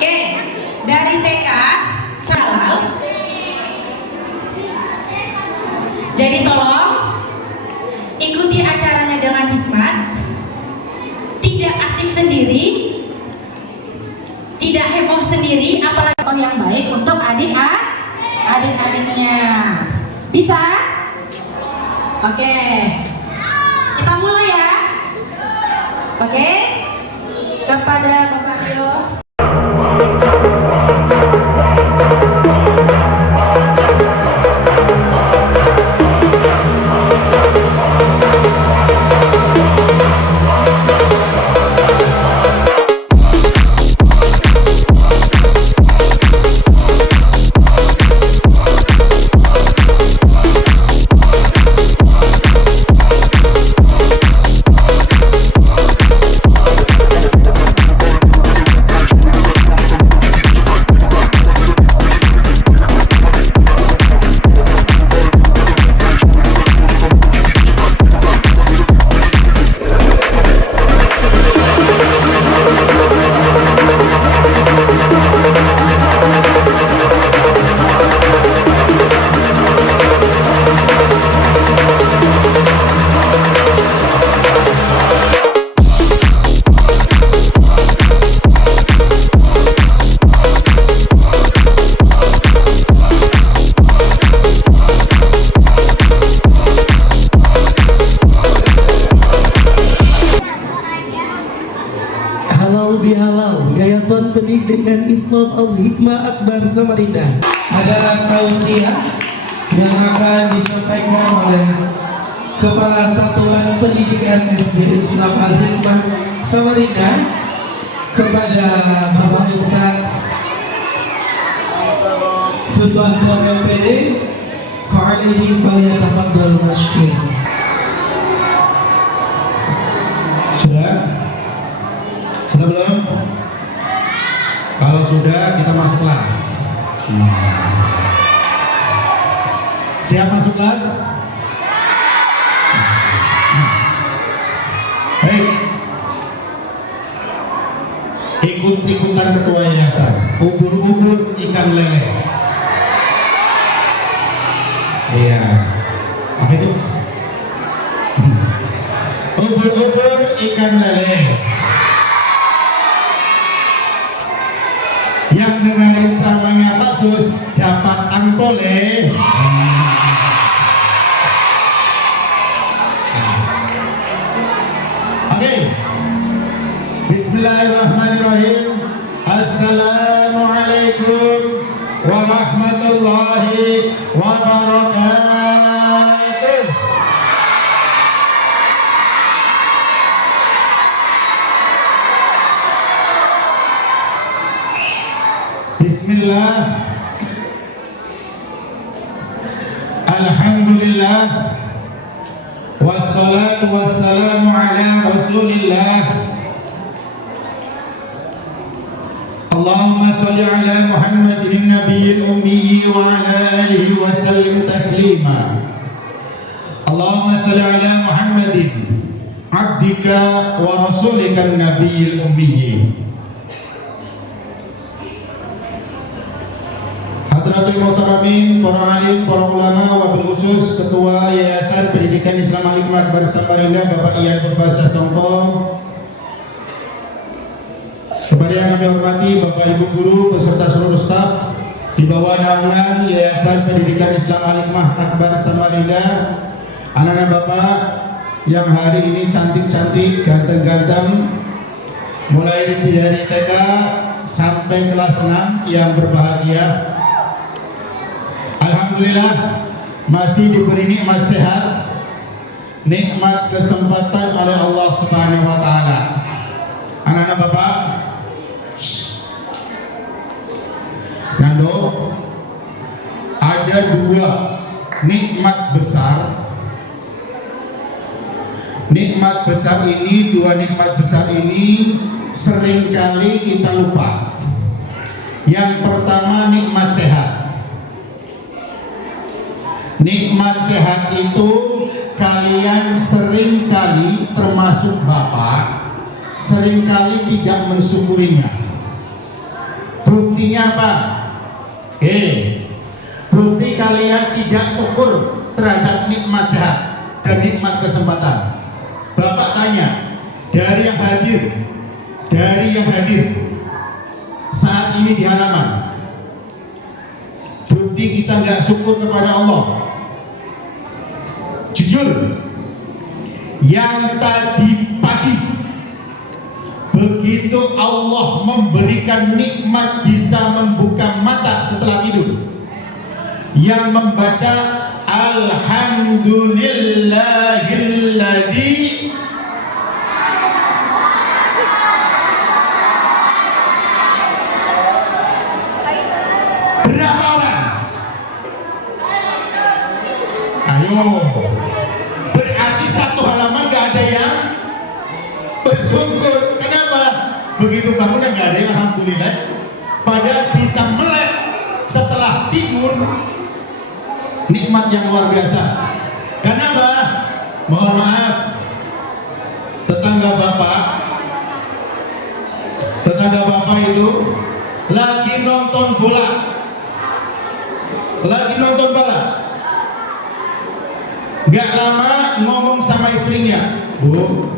Oke, dari TK salam. Jadi tolong ikuti acaranya dengan hikmat, tidak asik sendiri, tidak heboh sendiri, apalagi contoh yang baik untuk adik-adiknya. Bisa? Oke, kita mulai ya. Oke, kepada Bapak Rio. Halal bihalal, Yayasan Pendidikan Islam Al-Hikmah Akbar Samarinda. Ada tausiah yang akan disampaikan oleh Kepala Satuan Pendidikan SD Islam Al-Hikmah Samarinda kepada Bapak Ustaz Susanto MPD. Fa'alihi falyatafaddal mashkur. Sudah belum? Kalau sudah, kita masuk kelas. Siap masuk kelas? Baik. Ikut-ikutan ketua yayasan. Ubur-ubur ikan lele. Iya. Apa itu? Ubur-ubur ikan lele. Yang dengerin samanya Pak Sus dapat angpole. Oke. Bismillahirrahmanirrahim. Assalamualaikum warahmatullahi wabarakatuh. Bismillah. Alhamdulillah. Wassalatu wassalamu ala Rasulillah. Allahumma salli ala Muhammadin nabiyil ummi wa ala alihi wa sallim taslima. Allahumma salli ala Muhammadin abdika wa rasulika nabiyil ummi. Hadratul Muhtaramin, para alim, para ulama, wabil khusus Ketua Yayasan Pendidikan Islam Al-Hikmah Akbar Samarinda, Bapak Ian Purbasa Songko. Kepada yang kami hormati Bapak Ibu Guru beserta seluruh staf di bawah naungan Yayasan Pendidikan Islam Al-Hikmah Akbar Samarinda, anak-anak Bapak yang hari ini cantik-cantik, ganteng-ganteng, mulai dari TK sampai kelas 6 yang berbahagia. Alhamdulillah masih diberi nikmat sehat, nikmat kesempatan oleh Allah Subhanahu wa taala. Anak-anak Bapak, Nando, ada dua nikmat besar. Dua nikmat besar ini seringkali kita lupa. Yang pertama nikmat sehat. Nikmat sehat itu kalian seringkali, termasuk Bapak, seringkali tidak mensyukurinya. Buktinya apa? Oke. Bukti kalian tidak syukur terhadap nikmat sehat dan nikmat kesempatan. Bapak tanya, dari yang hadir saat ini di halaman, bukti kita nggak syukur kepada Allah. Jujur, yang tadi pagi begitu Allah memberikan nikmat bisa membuka mata setelah tidur, yang membaca Alhamdulillahilladzi berapa orang? Ayo, berarti satu halaman gak ada yang bersyukur. Kenapa? Begitu bangun gak ada yang alhamdulillah, padahal bisa melek setelah tidur. Nikmat yang luar biasa. Kenapa? Mohon maaf, tetangga bapak itu lagi nonton bola, gak lama ngomong sama istrinya, Bu,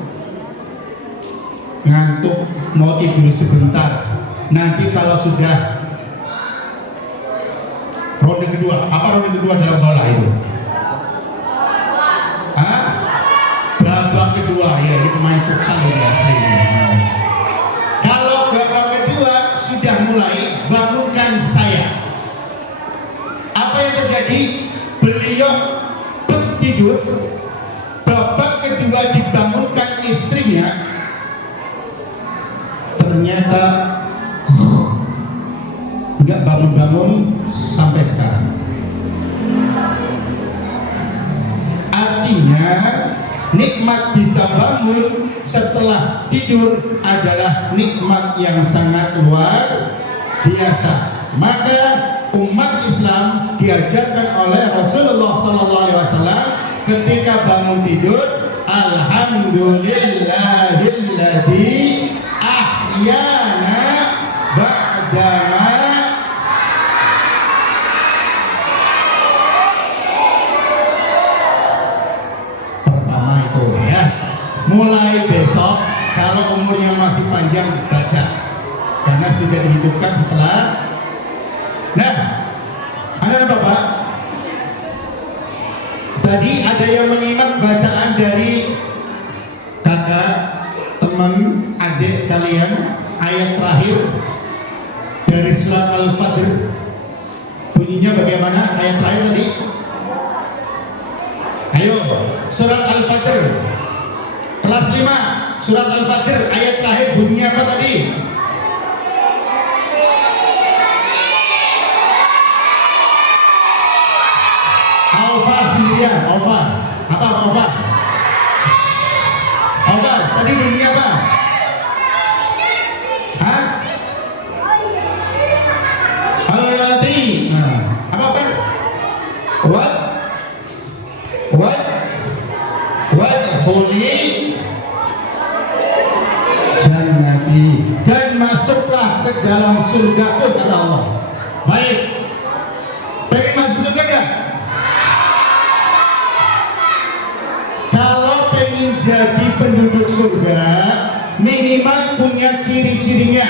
ngantuk mau tidur sebentar, nanti kalau sudah ronde kedua. Apa ronde kedua dalam bola itu? Babak kedua, ya, ini pemain futsal biasa ini. Kalau babak kedua sudah mulai, bangunkan saya. Apa yang terjadi? Beliau tidur, babak kedua dibangunkan istrinya, ternyata nggak bangun-bangun sampai sekarang. Artinya nikmat bisa bangun setelah tidur adalah nikmat yang sangat luar biasa. Maka umat Islam diajarkan oleh Rasulullah SAW ketika bangun tidur, Alhamdulillahilladzi ahyana ba'dama. Pertama itu ya, mulai besok kalau umurnya masih panjang baca, karena sudah dihidupkan setelah. Nah, anak bapak, tadi ada yang mengingat bacaan dari kakak, teman, adik kalian, ayat terakhir dari surat Al-Fajr. Bunyinya bagaimana ayat terakhir tadi? Ayo, surat Al-Fajr kelas 5, surat Al-Fajr ayat terakhir bunyinya apa tadi? Alfa sendirian, Alfa. Apa Alfa? Alfa, tadi bunyinya apa? Hah? Al-Yati. Nah, apa Pak? What? Huli jannati, dan masuklah ke dalam surga, kata Allah. Baik, pengen masuk surga gak? Kalau pengen jadi penduduk surga, minimal punya ciri-cirinya.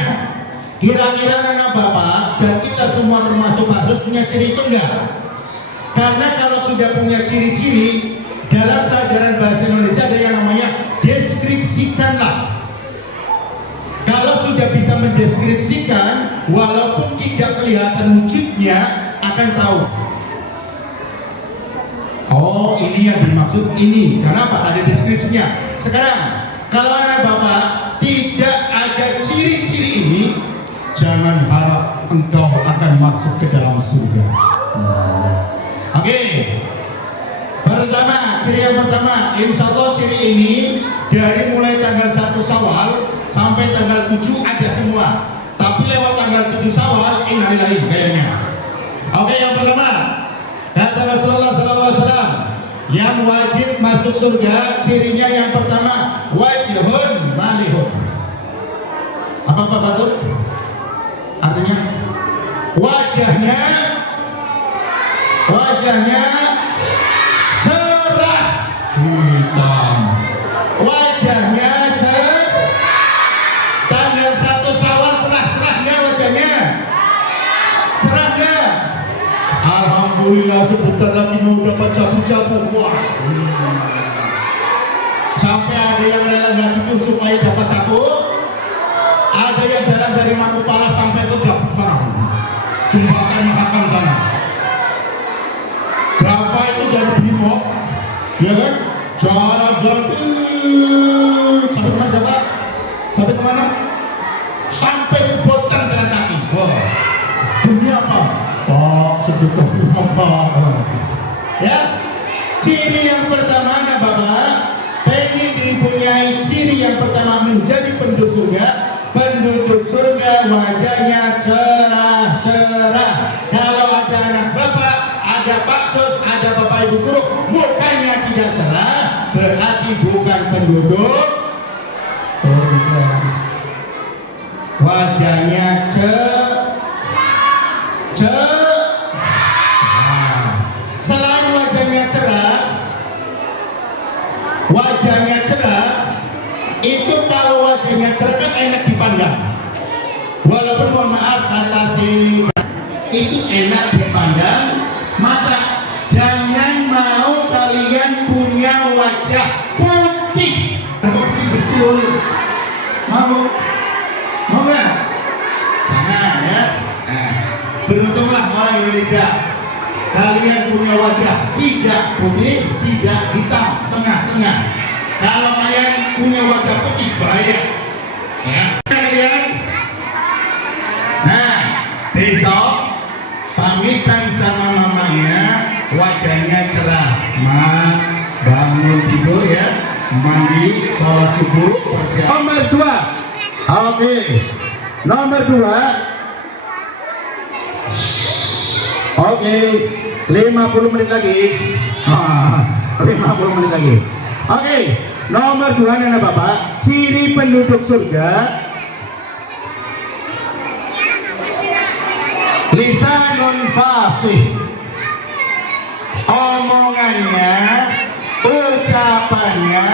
Kira-kira anak bapak dan kita semua termasuk Pasus punya ciri itu enggak? Karena kalau sudah punya ciri-ciri, dalam pelajaran bahasa Indonesia ada yang namanya deskripsikanlah. Kalau sudah bisa mendeskripsikan, walaupun tidak kelihatan wujudnya, akan tahu. Oh, ini yang dimaksud ini. Kenapa? Ada deskripsinya. Sekarang, kalau anak bapak tidak ada ciri-ciri ini, jangan harap engkau akan masuk ke dalam surga. Oke. Pertama, ciri yang pertama, insya Allah ciri ini dari mulai tanggal 1 Syawal sampai tanggal 7 ada semua. Tapi lewat tanggal 7 Syawal, innalillahi kayaknya. Oke, yang pertama, kata Rasulullah SAW, yang wajib masuk surga, cirinya yang pertama, wajhun malihun. Apa Pak Batur? Artinya? wajahnya cerah hitam, wajahnya tanggal 1 Syawal cerah-cerahnya wajahnya cerahnya. Alhamdulillah sebentar lagi mau dapat jabu-jabu. Wah, sampai ada yang rela nggak tidur supaya dapat jabu, ada yang jalan dari Makupala sampai ke Jepang, jembatan Mahakam sana. Berapa itu dari Bimo, ya kan? Jalan-jalan sampai kemana Pak? Sampai kemana? Sampai ke Botan jalan kaki. Wah, demi apa? Pak, sedekah apa? Ya, ciri yang pertama, nah Bapak, pengen dipunyai ciri yang pertama menjadi penduduk surga. Penduduk surga wajahnya cerah-cerah. Kalau ada anak bapak, ada Pak Sus, ada Bapak Ibu guru, mukanya tidak cerah, berarti bukan penduduk surga. Wajahnya selain wajahnya cerah, itu kalau wajahnya cerah kan enak dipandang. Walaupun mohon maaf kata si itu enak dipandang, maka jangan mau kalian punya wajah putih. Putih betul. Mau nggak? Jangan ya. Nah, beruntunglah orang Indonesia. Kalian punya wajah tidak putih, tidak hitam, tengah-tengah. Kalau kalian punya wajah putih bahaya. Ya. Kalian. Nah, besok pamitan sama mamanya, wajahnya cerah. Bangun tidur ya, mandi, sholat subuh, bersiap. Nomor 2. Oke. Nomor 2. Oke, 50 menit lagi. 50 menit lagi. Oke, nomor 2 Nana Bapak, ciri penduduk surga. Lisanun fasih. Omongannya, ucapannya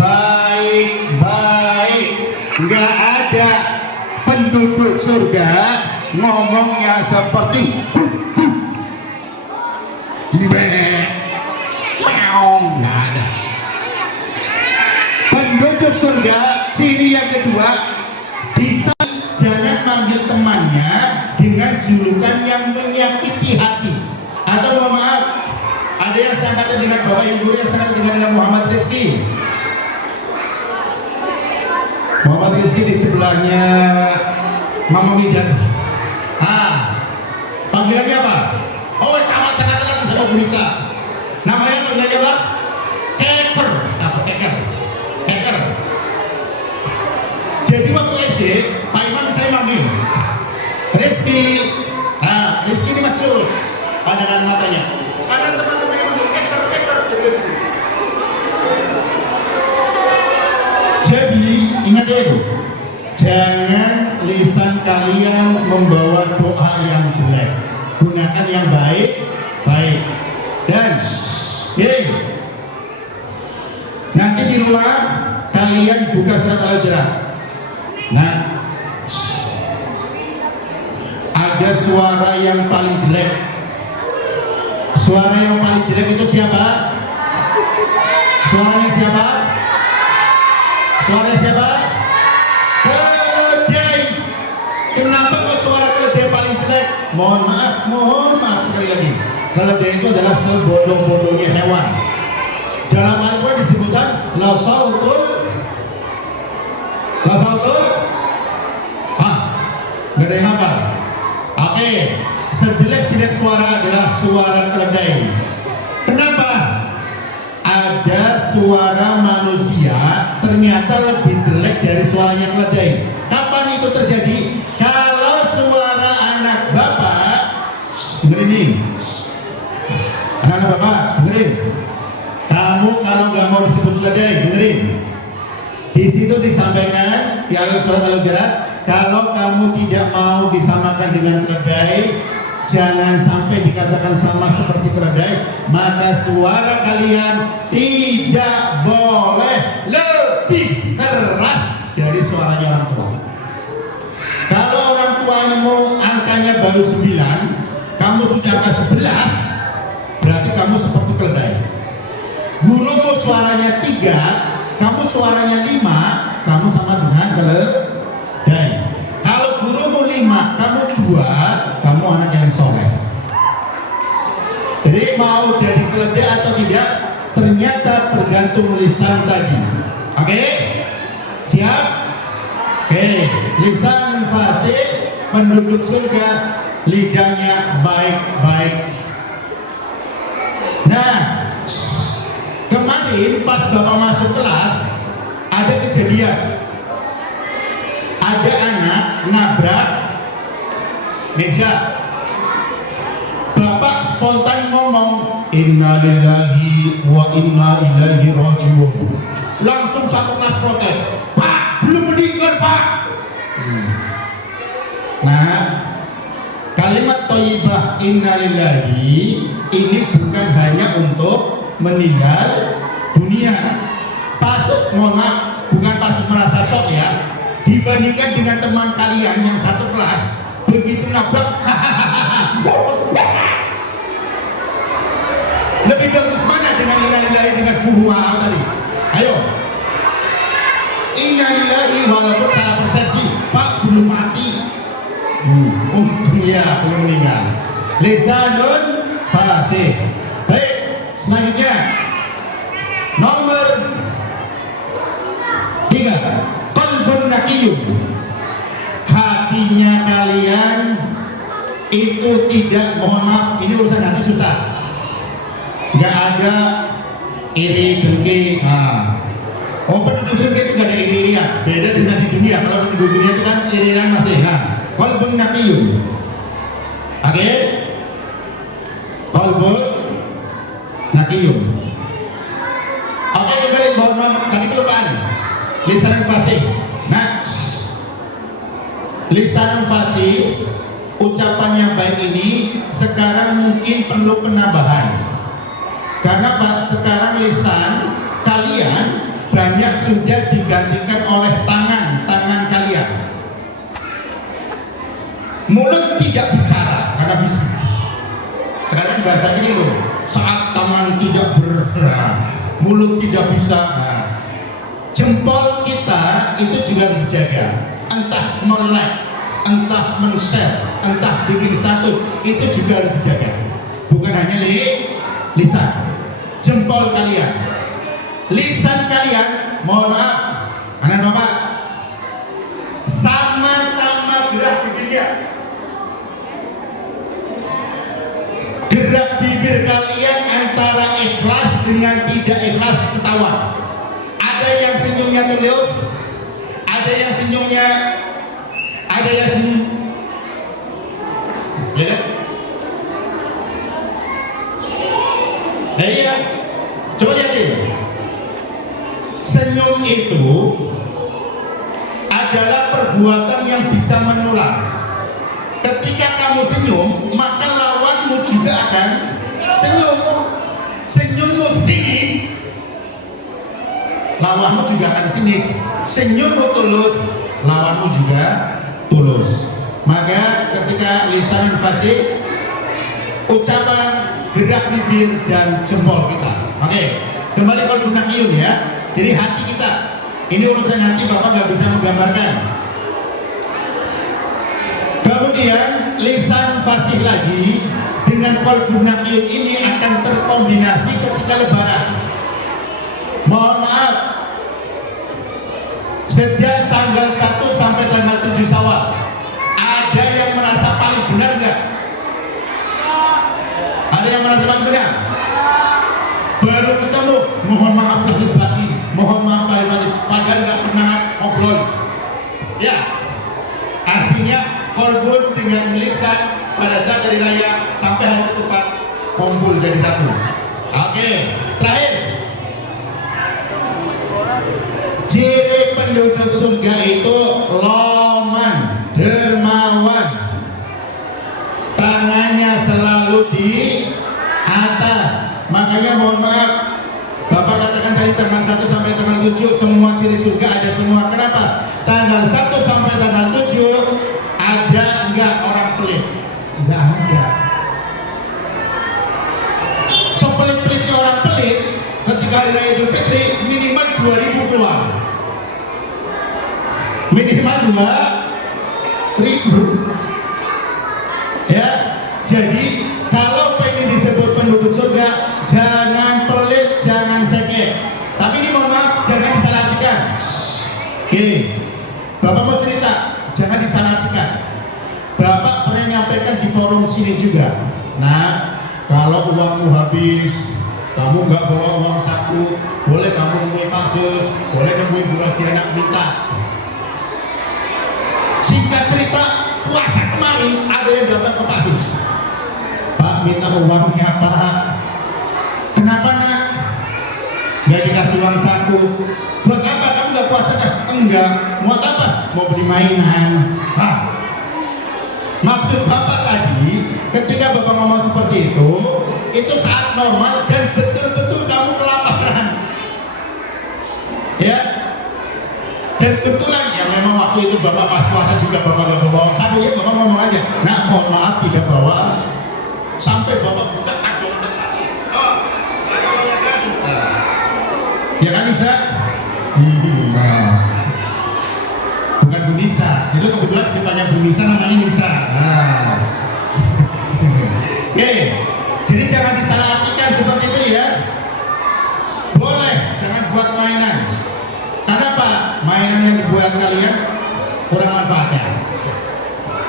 baik-baik. Nggak ada penduduk surga ngomongnya seperti nggak ada. Penduduk surga ciri yang kedua, bisa jangan manggil temannya dengan julukan yang menyakiti hati. Atau mohon maaf, ada yang sangkatan dengan Bapak Ibu, yang sangkatan dengan Muhammad Rizki. Muhammad Rizki di sebelahnya Mama Midan. Panggilannya apa? Oh, sama sangkatan lagi sama Bu Nisa. Namanya panggilannya apa? Keker. Apa keker? Keker. Jadi waktu SD, Pak Iman saya manggil Rizky. Rizky ini masih lurus pandangan matanya. Ada teman-teman yang manggil keker. Jadi ingat ya itu, jangan lisan kalian membawa doa yang jelek, gunakan yang baik. Dan nanti di rumah kalian buka surat Al-Hujurat. Nah, ada suara yang paling jelek. Suara yang paling jelek itu siapa? Suaranya siapa? Suara siapa? Keledai. Kenapa kok suara keledai paling jelek? Mohon maaf sekali lagi. Keledai itu adalah sebodoh-bodohnya hewan. Dalam Al-Quran disebutkan la sautul. Nggak ada yang hafal. Oke, sejelek-jelek suara adalah suara keledai. Kenapa? Ada suara manusia ternyata lebih jelek dari suaranya keledai. Kapan itu terjadi? Kalau suara anak bapak, dengerin nih, anak bapak, dengerin. Kamu kalau nggak mau disebut keledai, dengerin. Di situ disampaikan di surat Al-Hujurat, kalau kamu tidak mau disamakan dengan keledai, jangan sampai dikatakan sama seperti keledai, maka suara kalian tidak boleh lebih keras dari suaranya orang tua. Kalau orang tuamu angkanya baru 9, kamu sudah angka 11, berarti kamu seperti keledai. Gurumu suaranya 3, kamu suaranya 5, kamu sama dengan keledai. Kalau gurumu 5, kamu 2, kamu anak yang soleh. Jadi mau jadi keledai atau tidak, ternyata tergantung lisan tadi. Oke? Siap? Oke, lisan fasih penduduk surga, lidahnya baik-baik. Nah, kemarin pas Bapak masuk kelas, ada kejadian. Ada anak nabrak meja. Bapak spontan ngomong, innalillahi wa inna ilaihi rajiun. Langsung satu kelas protes, Pak, belum meninggal Pak. Nah, kalimat thayyibah innalillahi ini bukan hanya untuk meninggal dunia. Pasus, mohon maaf, bukan pasus merasa sok ya. Dibandingkan dengan teman kalian yang satu kelas, begitu nabrak, lebih bagus mana dengan innalillahi dengan buhuah tadi? Ayo, innalillahi walaupun salah persepsi, Pak belum mati. Untungnya belum meninggal. Lisanun fasih. Baik, selanjutnya nomor 3, qalbun naqiyun. Hatinya kalian itu tidak, mohon maaf, ini urusan hati susah. Nggak ada iri dengki. Oh, penduduk surga itu nggak ada iri-irian. Beda dengan di dunia. Kalau di dunia itu kan iri-irian masih. Qalbun naqiyun. Oke? Qalbun naqiyun. Oke, kembali mohon maaf, tadi kelupaan. Lisan fasih. Nah, lisan fasih, ucapan yang baik ini sekarang mungkin perlu penambahan. Karena Pak, sekarang lisan kalian banyak sudah digantikan oleh tangan kalian. Mulut tidak bicara karena bisa. Sekarang bahasanya itu saat tangan tidak bergerak, mulut tidak bisa. Jempol kita itu juga harus dijaga. Entah melek, entah men-share, entah bikin status, itu juga harus dijaga. Bukan hanya lisan, jempol kalian, lisan kalian, mohon maaf, anak bapak, sama-sama gerak bibirnya. Gerak bibir kalian antara ikhlas dengan tidak ikhlas ketahuan. Ada yang senyumnya tulus, ada yang senyumnya, ada yang senyum, ya kan? Nah, iya, coba lihat ini. Senyum itu adalah perbuatan yang bisa menular. Ketika kamu senyum, maka lawanmu juga akan senyum. Senyummu sinis, lawanmu juga akan sinis. Senyummu tulus, lawanmu juga tulus. Maka ketika lisan fasih, ucapan, gerak bibir dan jempol kita. Oke, kembali ke naqiyun ya. Jadi hati kita, ini urusan hati, Bapak nggak bisa menggambarkan. Kemudian lisan fasih lagi dengan qalbun naqiyun ini akan terkombinasi ketika lebaran. Mohon maaf, sejak tanggal 1 sampai tanggal 7 Syawal, ada yang merasa paling benar nggak? Ada yang merasa paling benar? Baru ketemu, mohon maaf lahir batin, mohon maaf lahir batin, padahal nggak pernah ngobrol. Ya, artinya qalbun dengan lisan pada saat hari raya sampai hari ketupat kumpul jadi satu. Oke, terakhir, ciri penduduk surga itu loman. semuanya mohon maaf. Bapak katakan tadi tanggal 1 sampai tanggal 7 semua ciri surga ada semua. Kenapa? Tanggal 1 sampai tanggal 7 ada enggak orang pelit? Enggak ada. Sepelit-pelitnya orang pelit ketika hari raya Idul Fitri minimal 2.000 keluar. Minimal 2.000. Ya, jadi kalau pengen disebut penduduk surga, jangan pelit, jangan seket. Tapi ini mohon maaf, jangan disalahartikan. Gini, Bapak mau cerita, jangan disalahartikan. Bapak pernah nyampaikan di forum sini juga. Nah, kalau uangmu habis, kamu nggak bawa uang saku, boleh kamu nemui kasus, boleh nemui Bu Rostiana minta. Singkat cerita, puasa kemarin ada yang datang ke Pak Sus. Pak, minta uangnya Pak. Kenapa nak? Nggak dikasih uang saku. Buat apa? Kamu nggak puasa kan? Enggak. Buat apa? Mau beli mainan. Hah? Maksud Bapak tadi, ketika Bapak ngomong seperti itu saat normal dan betul-betul kamu kelaparan. Ya. Dan kebetulan ya memang waktu itu Bapak pas puasa juga Bapak nggak bawa uang saku, ya Bapak ngomong aja. Nah, mohon maaf tidak bawa. Sampai Bapak buka kantong kasih. Oh, ya kan? Ya kan Nisa? Bukan Bu Nisa. Itu kebetulan ditanya Bu Nisa namanya Nisa. Nah. Oke. Jadi jangan disalahartikan seperti itu ya. Boleh, jangan buat mainan. Kenapa? Mainan yang dibuat kalian kurang manfaatnya.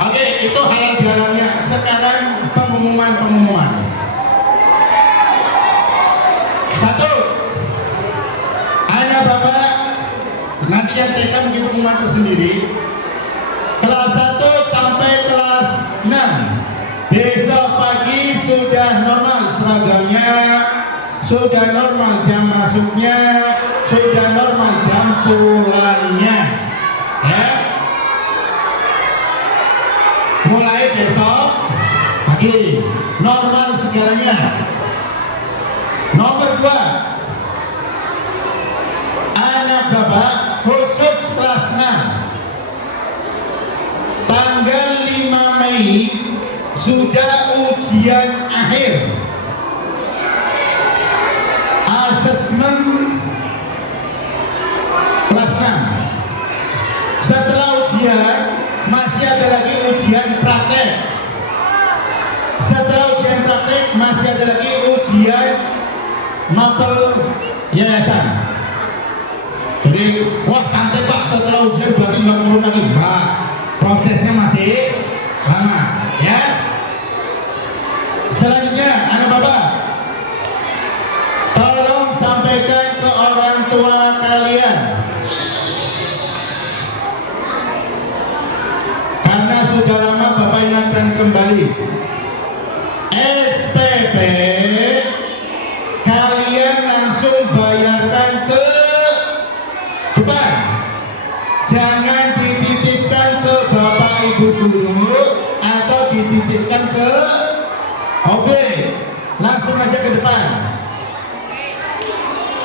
Oke, itu halal bihalalnya. Sekarang pengumuman. Satu, anak Bapak nanti yang TK mungkin pengumuman tersendiri. Kelas 1 sampai kelas 6 besok pagi sudah normal seragamnya, sudah normal jam masuknya, sudah normal jam pulangnya, ya. Mulai besok pagi normal segalanya. Nomor 2, anak Bapak khusus kelas 6 tanggal 5 Mei sudah ujian akhir asesmen kelas 6. Setelah ujian masih ada lagi ujian praktek. Setelah ujian praktek masih ada lagi ujian mapel yayasan. Jadi wah santai Pak, setelah ujian berarti nggak turun lagi. Pak, prosesnya masih lama ya. Selanjutnya anak Bapak tolong sampaikan ke orang tua kalian, karena sudah lama Bapak ingatkan kembali, SPP kalian langsung bayarkan ke depan, jangan dititipkan ke Bapak Ibu guru atau dititipkan ke OB, langsung aja ke depan.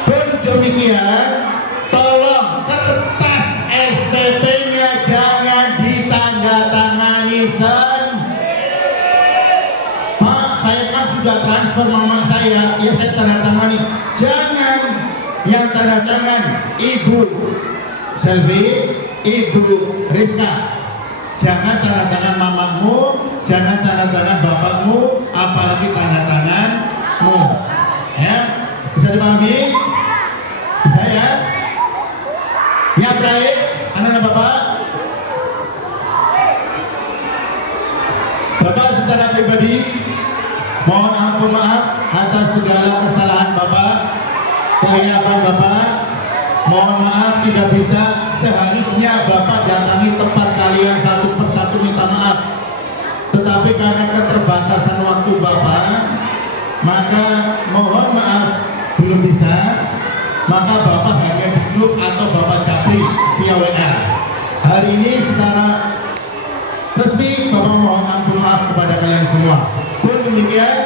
Pun demikian, tolong kertas SPP-nya jangan ditandatangani Pak, saya kan sudah transfer mama saya, ya saya tanda tangani. Jangan, yang tanda tangan Ibu Selvi, Ibu Rizka. Jangan tanda tangan mamamu, jangan tanda tangan bapakmu, apalagi tanda tanganmu. Ya, bisa dipahami? Bisa ya? Yang terakhir, anak-anak Bapak, Bapak secara pribadi mohon ampun maaf atas segala kesalahan Bapak, kehilapan Bapak. Mohon maaf tidak bisa, seharusnya Bapak datangi tempat kalian satu persatu minta maaf. Tetapi karena keterbatasan waktu Bapak, maka mohon maaf belum bisa. Maka Bapak hanya di grup atau Bapak japri via WA. Hari ini secara resmi Bapak mohon ampun maaf kepada kalian semua. Pun demikian,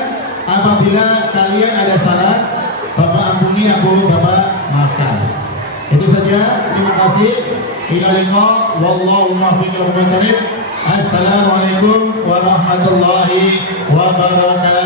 apabila kalian ada salah ampuni, aku Bapak maafkan. Itu saja, terima kasih. Ila liqa, wallahu muwaffiq ila aqwamit thariq. Assalamualaikum warahmatullahi wabarakatuh.